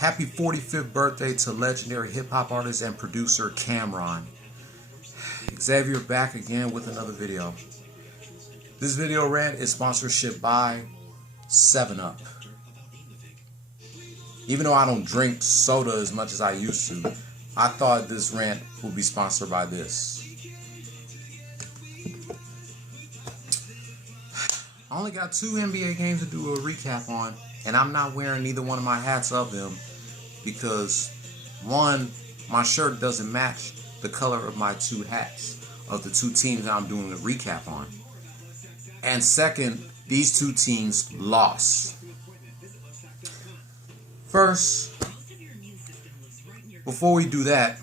Happy 45th birthday to legendary hip-hop artist and producer Cam'ron. Xavier back again with another video. This video rant is sponsorship by 7-Up. Even though I don't drink soda as much as I used to, I thought this rant would be sponsored by this. I only got 2 NBA games to do a recap on, and I'm not wearing either one of my hats of them because, one, my shirt doesn't match the color of my 2 hats of the 2 teams that I'm doing a recap on. And second, these 2 teams lost. First, before we do that,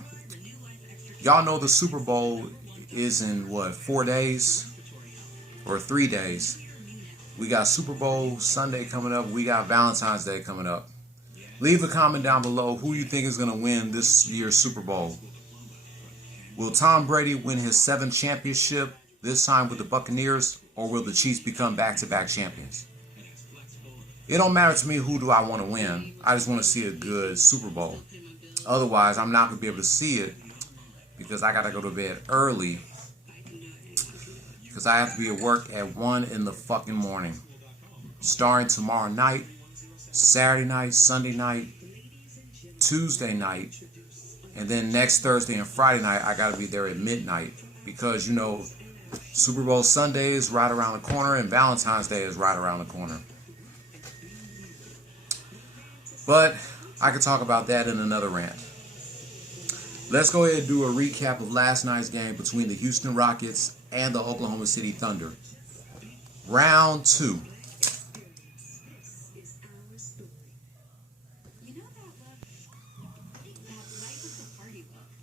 y'all know the Super Bowl is in what, 4 days or 3 days. We got Super Bowl Sunday coming up. We got Valentine's Day coming up. Leave a comment down below who you think is going to win this year's Super Bowl. Will Tom Brady win his 7th championship, this time with the Buccaneers, or will the Chiefs become back-to-back champions? It don't matter to me who do I want to win. I just want to see a good Super Bowl. Otherwise, I'm not going to be able to see it because I got to go to bed early because I have to be at work at 1 in the fucking morning. Starting tomorrow night, Saturday night, Sunday night, Tuesday night, and then next Thursday and Friday night, I got to be there at midnight because, you know, Super Bowl Sunday is right around the corner and Valentine's Day is right around the corner. But I could talk about that in another rant. Let's go ahead and do a recap of last night's game between the Houston Rockets and the Oklahoma City Thunder. Round 2.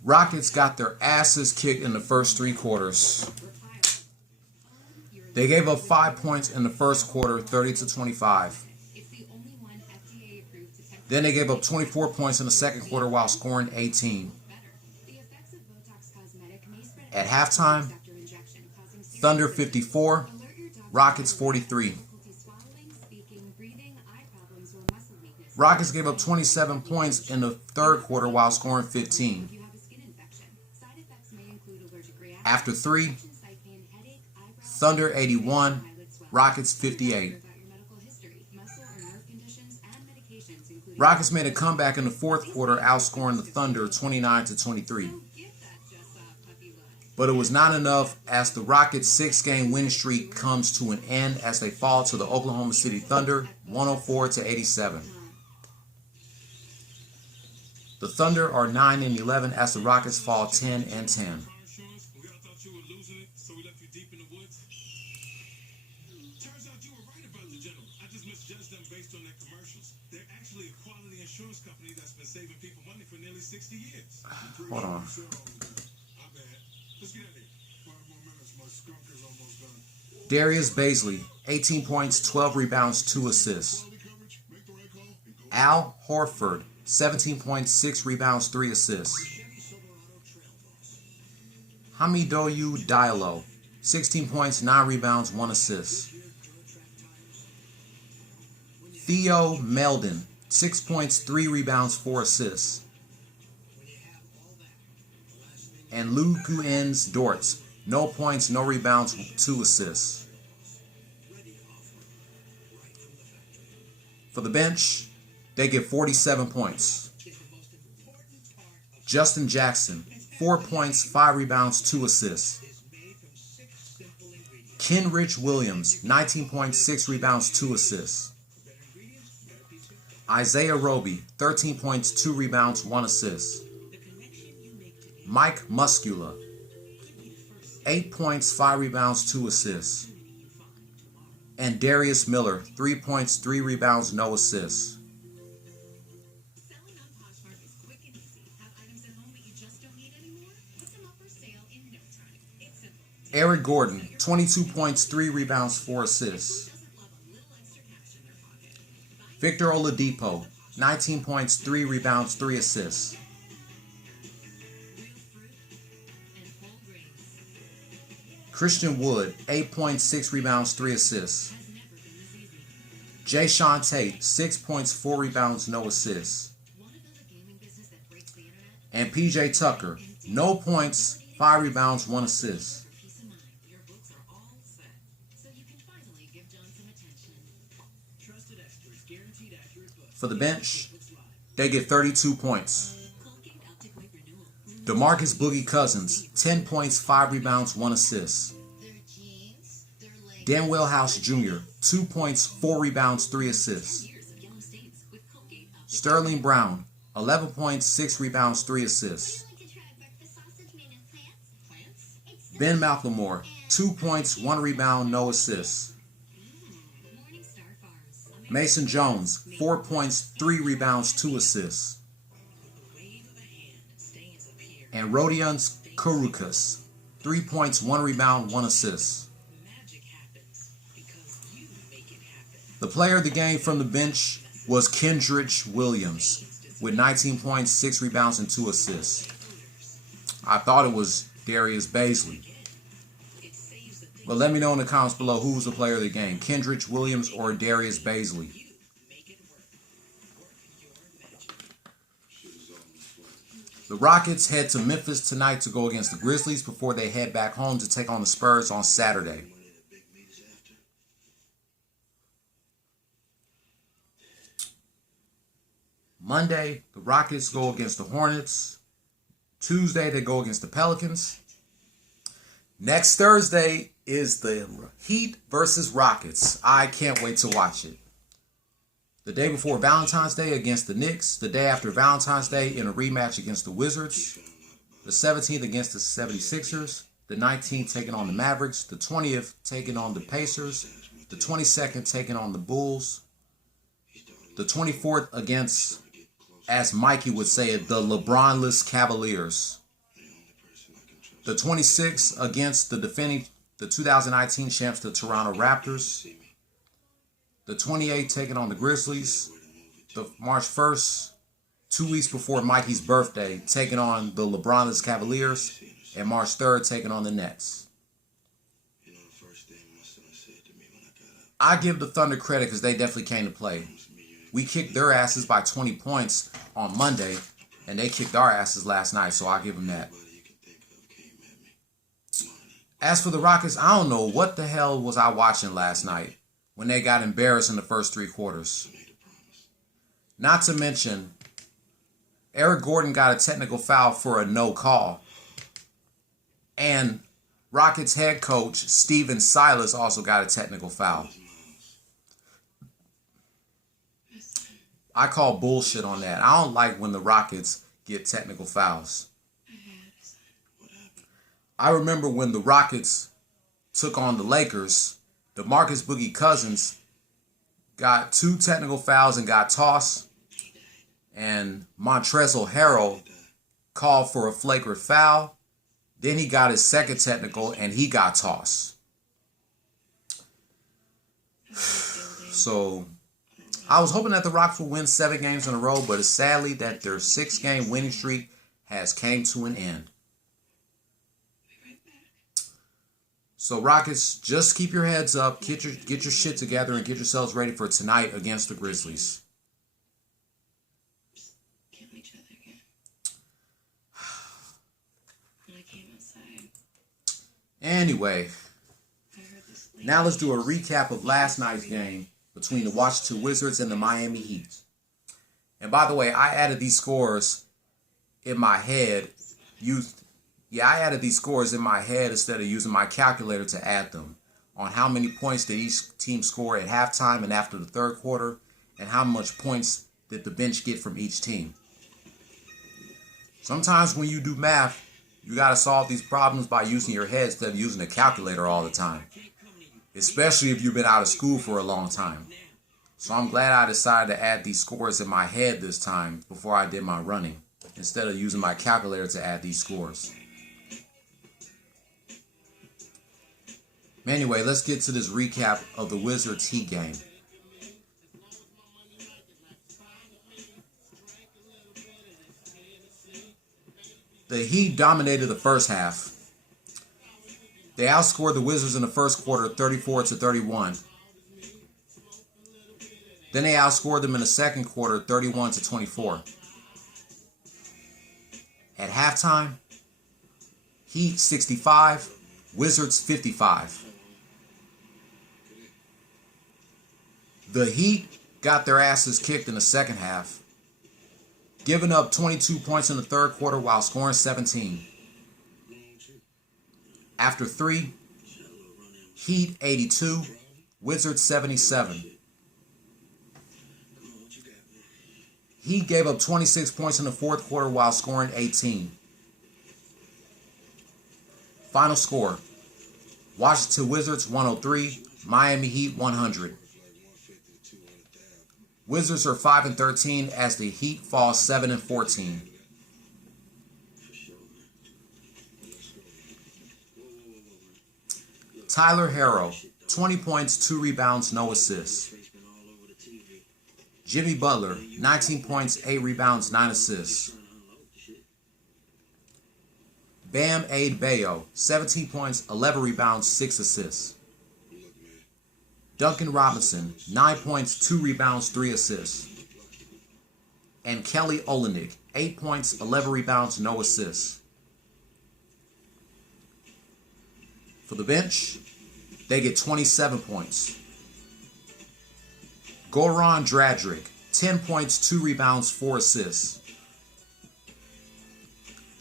Rockets got their asses kicked in the first 3 quarters. They gave up 5 points in the first quarter, 30-25. Then they gave up 24 points in the second quarter while scoring 18. At halftime, Thunder 54, Rockets 43. Rockets gave up 27 points in the third quarter while scoring 15. After 3, Thunder 81, Rockets 58. Rockets made a comeback in the fourth quarter, outscoring the Thunder 29-23. But it was not enough as the Rockets' 6-game win streak comes to an end as they fall to the Oklahoma City Thunder 104-87. The Thunder are 9-11 as the Rockets fall 10-10. Hold on. Darius Bazley, 18 points, 12 rebounds, 2 assists. Al Horford, 17 points, 6 rebounds, 3 assists. Hamidou Diallo, 16 points, 9 rebounds, 1 assist. Theo Meldon, 6 points, 3 rebounds, 4 assists. And Lou Guens Dortz, no points, no rebounds, 2 assists. For the bench, they get 47 points. Justin Jackson, 4 points, 5 rebounds, 2 assists. Kenrich Williams, 19 points, 6 rebounds, 2 assists. Isaiah Roby, 13 points, 2 rebounds, 1 assist. Mike Muscula, 8 points, 5 rebounds, 2 assists. And Darius Miller, 3 points, 3 rebounds, no assists. Eric Gordon, 22 points, 3 rebounds, 4 assists. Victor Oladipo, 19 points, 3 rebounds, 3 assists. Christian Wood, 8 points, 6 rebounds, 3 assists. Jae'Sean Tate, 6 points, 4 rebounds, no assists. And PJ Tucker, no points, 5 rebounds, 1 assist. For the bench, they get 32 points. DeMarcus Boogie Cousins, 10 points, 5 rebounds, 1 assist. Danuel House Jr., 2 points, 4 rebounds, 3 assists. Sterling Brown, 11 points, 6 rebounds, 3 assists. Ben McLemore, 2 points, 1 rebound, no assists. Mason Jones, 4 points, 3 rebounds, 2 assists. And Rodion Kurukas, 3 points, 1 rebound, 1 assist. The player of the game from the bench was Kendrick Williams with 19 points, 6 rebounds, and 2 assists. I thought it was Darius Bazley. But let me know in the comments below who was the player of the game, Kendrick Williams or Darius Bazley. The Rockets head to Memphis tonight to go against the Grizzlies before they head back home to take on the Spurs on Saturday. Monday, the Rockets go against the Hornets. Tuesday, they go against the Pelicans. Next Thursday is the Heat versus Rockets. I can't wait to watch it. The day before Valentine's Day against the Knicks. The day after Valentine's Day in a rematch against the Wizards. The 17th against the 76ers. The 19th taking on the Mavericks. The 20th taking on the Pacers. The 22nd taking on the Bulls. The 24th against, as Mikey would say it, the LeBronless Cavaliers. The 26th against the 2019 champs, the Toronto Raptors. The 28th taking on the Grizzlies. The March 1st, 2 weeks before Mikey's birthday, taking on the LeBronless Cavaliers. And March 3rd taking on the Nets. I give the Thunder credit because they definitely came to play. We kicked their asses by 20 points on Monday, and they kicked our asses last night, so I'll give them that. As for the Rockets, I don't know what the hell was I watching last night when they got embarrassed in the first 3 quarters. Not to mention, Eric Gordon got a technical foul for a no call. And Rockets head coach Stephen Silas also got a technical foul. I call bullshit on that. I don't like when the Rockets get technical fouls. I remember when the Rockets took on the Lakers, DeMarcus Boogie Cousins got 2 technical fouls and got tossed. And Montrezl Harrell called for a flagrant foul. Then he got his second technical and he got tossed. So I was hoping that the Rockets would win 7 games in a row, but it's sadly that their 6-game winning streak has came to an end. So Rockets, just keep your heads up, get your shit together, and get yourselves ready for tonight against the Grizzlies. Can't wait each other again. When I came outside. Anyway, now let's do a recap of last night's game between the Washington Wizards and the Miami Heat. And by the way, I added these scores in my head. I added these scores in my head instead of using my calculator to add them. On how many points did each team score at halftime and after the third quarter, and how much points did the bench get from each team. Sometimes when you do math, you got to solve these problems by using your head instead of using a calculator all the time. Especially if you've been out of school for a long time. So I'm glad I decided to add these scores in my head this time before I did my running, instead of using my calculator to add these scores. Anyway, let's get to this recap of the Wizards Heat game. The Heat dominated the first half. They outscored the Wizards in the first quarter 34-31. Then they outscored them in the second quarter 31-24. At halftime, Heat 65, Wizards 55. The Heat got their asses kicked in the second half, giving up 22 points in the third quarter while scoring 17. After 3, Heat 82, Wizards 77. Heat gave up 26 points in the fourth quarter while scoring 18. Final score, Washington Wizards 103, Miami Heat 100. Wizards are 5-13 as the Heat fall 7-14. Tyler Herro, 20 points, 2 rebounds, no assists. Jimmy Butler, 19 points, 8 rebounds, 9 assists. Bam Adebayo, 17 points, 11 rebounds, 6 assists. Duncan Robinson, 9 points, 2 rebounds, 3 assists. And Kelly Olynyk, 8 points, 11 rebounds, no assists. For the bench, they get 27 points. Goran Dragic, 10 points, 2 rebounds, 4 assists.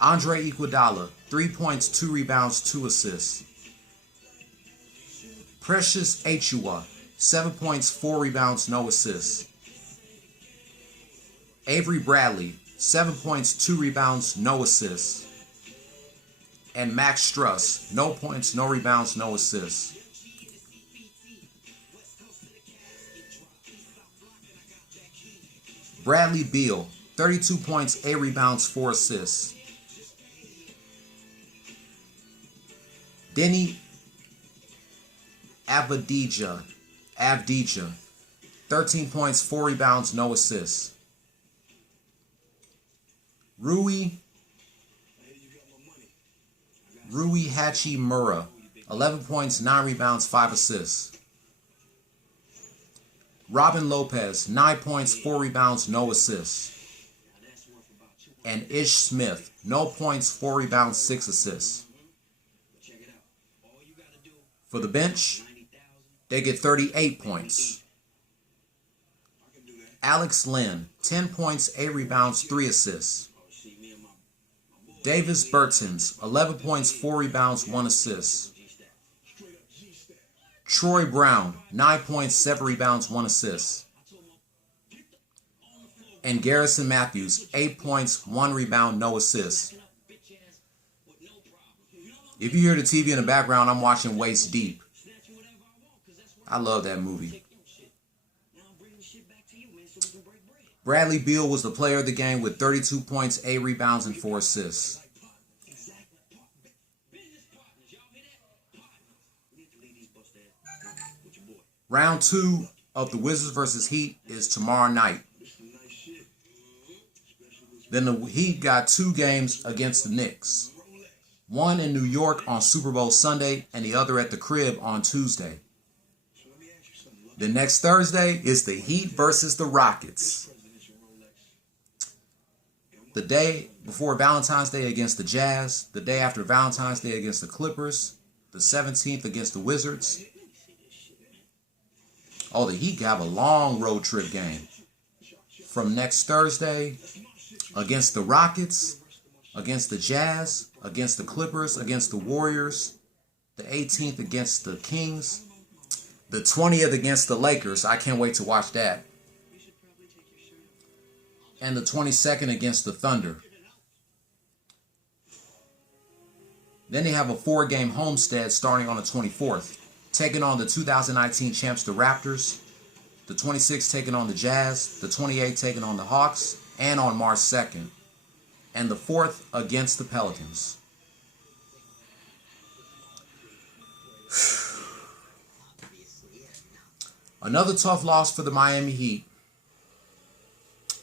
Andre Iguodala, 3 points, 2 rebounds, 2 assists. Precious Achiuwa, 7 points, 4 rebounds, no assists. Avery Bradley, 7 points, 2 rebounds, no assists. And Max Strus, no points, no rebounds, no assists. Bradley Beal, 32 points, 8 rebounds, 4 assists. Denny Avdija, 13 points, 4 rebounds, no assists. Rui Hachimura, 11 points, 9 rebounds, 5 assists. Robin Lopez, 9 points, 4 rebounds, no assists. And Ish Smith, no points, 4 rebounds, 6 assists. For the bench, they get 38 points. Alex Len, 10 points, 8 rebounds, 3 assists. Davis Bertans, 11 points, 4 rebounds, 1 assist. Troy Brown, 9 points, 7 rebounds, 1 assist. And Garrison Matthews, 8 points, 1 rebound, no assist. If you hear the TV in the background, I'm watching Waist Deep. I love that movie. Bradley Beal was the player of the game with 32 points, 8 rebounds, and 4 assists. Round 2 of the Wizards versus Heat is tomorrow night. Then the Heat got 2 games against the Knicks. One in New York on Super Bowl Sunday and the other at the crib on Tuesday. The next Thursday is the Heat versus the Rockets. The day before Valentine's Day against the Jazz. The day after Valentine's Day against the Clippers. The 17th against the Wizards. Oh, the Heat have a long road trip game. From next Thursday against the Rockets, against the Jazz, against the Clippers, against the Warriors. The 18th against the Kings. The 20th against the Lakers. I can't wait to watch that. And the 22nd against the Thunder. Then they have a 4-game homestand starting on the 24th. Taking on the 2019 champs, the Raptors. The 26th taking on the Jazz. The 28th taking on the Hawks. And on March 2nd. And the 4th against the Pelicans. Another tough loss for the Miami Heat.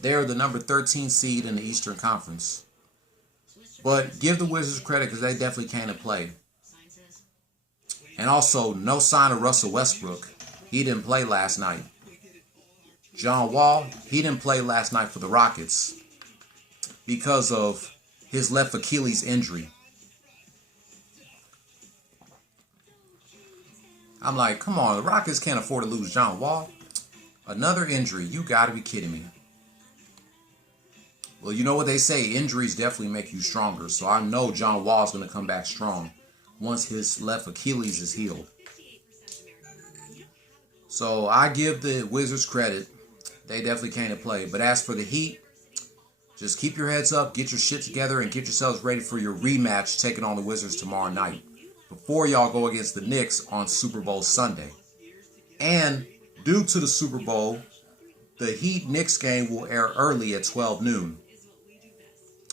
They're the number 13 seed in the Eastern Conference. But give the Wizards credit because they definitely came to play. And also, no sign of Russell Westbrook. He didn't play last night. John Wall, he didn't play last night for the Rockets because of his left Achilles injury. I'm like, come on, the Rockets can't afford to lose John Wall. Another injury. You got to be kidding me. Well, you know what they say. Injuries definitely make you stronger. So I know John Wall is going to come back strong once his left Achilles is healed. So I give the Wizards credit. They definitely came to play. But as for the Heat, just keep your heads up, get your shit together, and get yourselves ready for your rematch taking on the Wizards tomorrow night, before y'all go against the Knicks on Super Bowl Sunday. And due to the Super Bowl, the Heat-Knicks game will air early at 12 noon.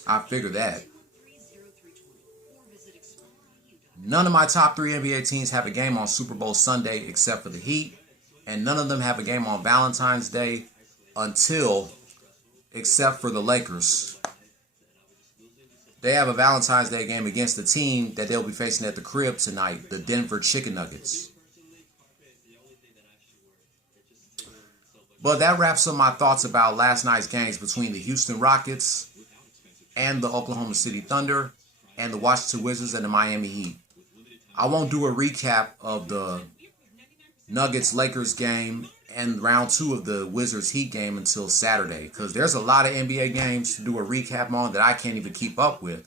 I figure that. None of my top 3 NBA teams have a game on Super Bowl Sunday except for the Heat. And none of them have a game on Valentine's Day except for the Lakers. They have a Valentine's Day game against the team that they'll be facing at the crib tonight, the Denver Chicken Nuggets. But that wraps up my thoughts about last night's games between the Houston Rockets and the Oklahoma City Thunder and the Washington Wizards and the Miami Heat. I won't do a recap of the Nuggets-Lakers game and round 2 of the Wizards-Heat game until Saturday, because there's a lot of NBA games to do a recap on that I can't even keep up with.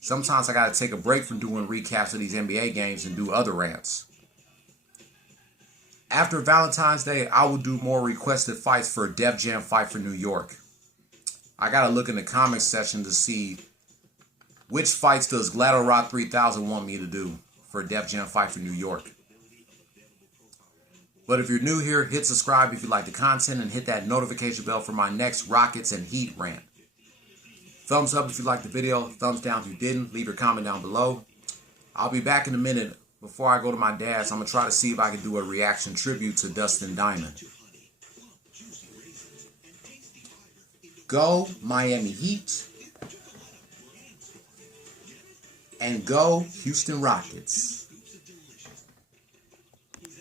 Sometimes I got to take a break from doing recaps of these NBA games and do other rants. After Valentine's Day, I will do more requested fights for Def Jam Fight for New York. I got to look in the comments section to see which fights does Glado Rock 3000 want me to do for Def Jam Fight for New York. But if you're new here, hit subscribe if you like the content and hit that notification bell for my next Rockets and Heat rant. Thumbs up if you liked the video. Thumbs down if you didn't. Leave your comment down below. I'll be back in a minute. Before I go to my dad's, I'm going to try to see if I can do a reaction tribute to Dustin Diamond. Go Miami Heat. And go Houston Rockets.